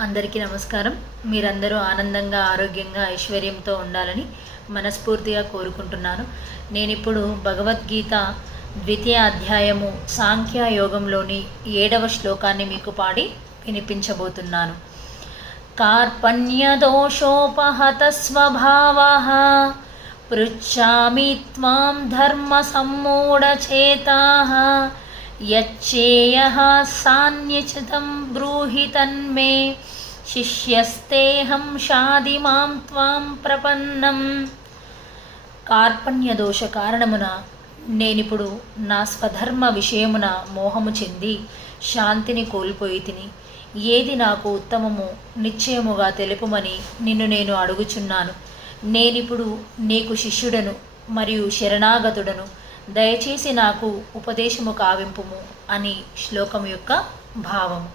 అందరికీ నమస్కారం. మీరందరూ ఆనందంగా, ఆరోగ్యంగా, ఐశ్వర్యంతో ఉండాలని మనస్ఫూర్తిగా కోరుకుంటున్నాను. నేనిప్పుడు భగవద్గీత ద్వితీయ అధ్యాయము సాంఖ్యయోగంలోని 7వ శ్లోకాన్ని మీకు పాడి వినిపించబోతున్నాను. కార్పణ్యదోషోపహత స్వభావః పృచ్ఛామి త్వాం ధర్మ సమ్మూఢచేతాః యచ్చేయః సాన్యచితం బ్రూహి తన్మే శిష్యస్తేహం షాది మాం త్వాం ప్రపన్నం. కార్పణ్య దోష కారణమున నేనిప్పుడు నా స్వధర్మ విషయమున మోహము చెంది శాంతిని కోల్పోయి తిని. ఏది నాకు ఉత్తమము నిశ్చయముగా తెలుపుమని నిన్ను నేను అడుగుచున్నాను. నేనిప్పుడు నీకు శిష్యుడను మరియు శరణాగతుడను. దయచేసి నాకు ఉపదేశము కావింపుము అని శ్లోకం యొక్క భావము.